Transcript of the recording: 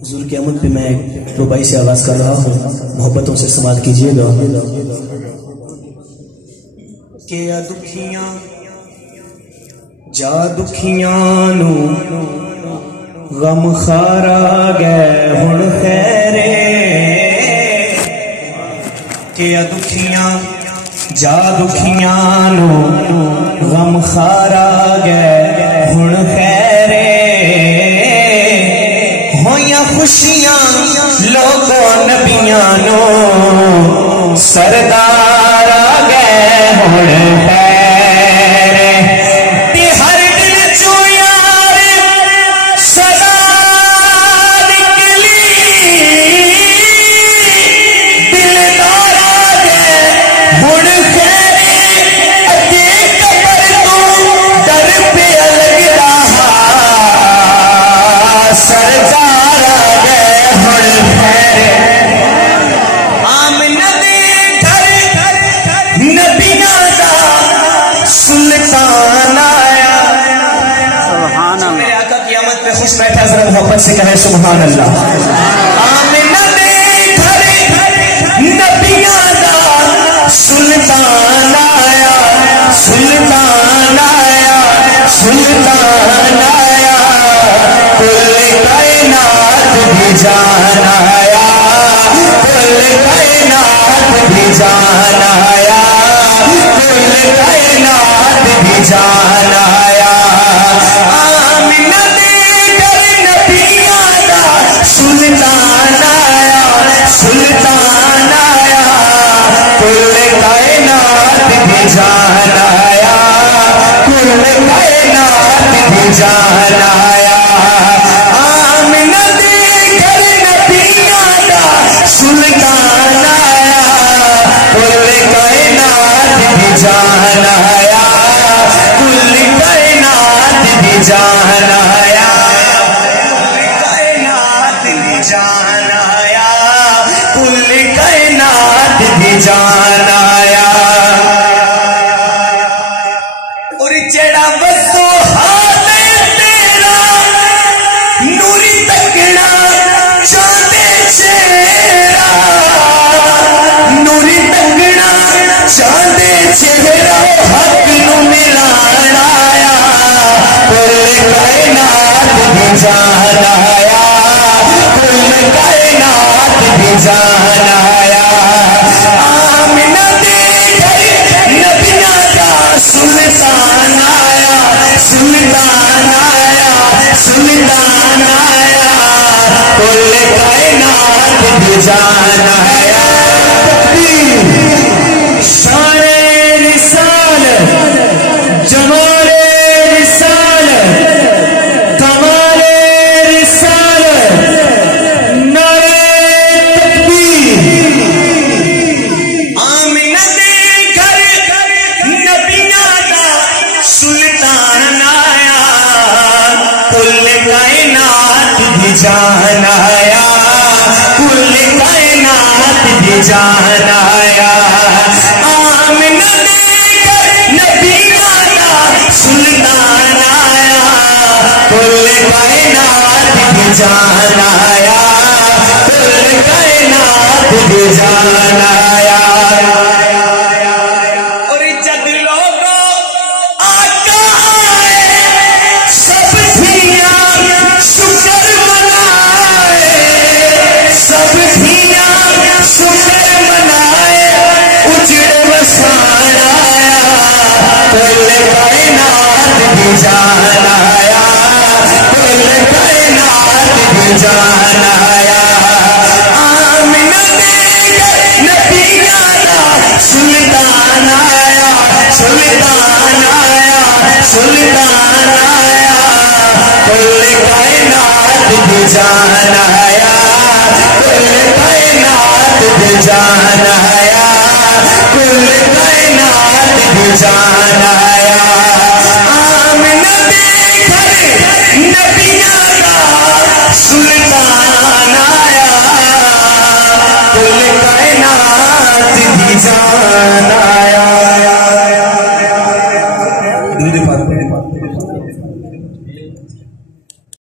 حضور کی آمد پہ میں ایک ربائی سے آغاز کر رہا ہوں، محبتوں سے سماعت کیجئے گا۔ کہ دکھیاں جا دکھیاں نو غم خارا گئے ہن خیرے، کہ دکھیاں جا دکھیاں نو غم خارا گئے ہن خیرے، ہویاں خوشیاں لوگوں نبیاں نو سردار آ گئے ہن خیرے، تے ہر دل چوں یار صدا نکلی، دلدار آ گئے ہن خیرے، اتے قبر تو ڈر پہ لگدا سردار آ گئے ہن خیرے، آمنہ دے گھر نبیاں دا سلطان آیا۔ سبحان اللہ، میرے آقا کی آمد پہ خوش بیٹھا، ذرا محبت سے کہے سبحان اللہ۔ آمنہ دے گھر نبیاں دا سلطان آیا، سلطان آیا، سلطان آیا، کل کائنات بھی جان آیا، کل کائنات بھی جان آیا، کل کائنات بھی جان آیا، آمنہ دے گھر نبیاں دا سلطان آیا، سلطان آیا، کل کائنات بھی جان آیا، کل کائنات بھی جان آیا، آمنہ دے گھر نبیاں دا سلطان آیا، کل کائنات بھی جان آیا، کل کائنات بھی جان آیا، کائنات بھی جان آیا، کل کائنات بھی جان آیا، اور جڑا وضو حالے تیرا نوری تکنا چاندے چہرہ، نوری تکنا چاندے چہرہ، حق نو ملان آیا، کل کائنات بھی جان آیا، کل کائنات بھی جان آیا، آمنہ دے گھر نبیاں دا سلطان آیا، سلطان آیا، سلطان آیا، کل کائنات بھی جان آیا، شان رسالت، جمال رسالت، کمال رسالت، نعرہ تکبیر، آمنہ دے گھر نبیاں دا سلطان آیا، کل کائنات بھی جان آیا، کل کائنات بھی جان آیا، آمنہ دے گھر نبیاں دا سلطان آیا، کل کائنات بھی جان آیا، کل کائنات بھی جان آیا، اور جب لوگ آقا آئے سب دھیاں شکر منائے، سب دھیاں شکر منائے، اجڑ وسان آیا، کل کائنات بھی جان آیا، کل کائنات بھی جان آیا، آمنہ دے گھر نبیاں دا سلطان آیا، سلطان آیا، سلطان آیا، کل کائنات بھی جان آیا، کل کائنات بھی جان آیا، کل کائنات بھی جان آیا، آمنہ دے گھر نبیاں دا سلطان آیا، کل کائنات بھی جان آیا۔ ساتھ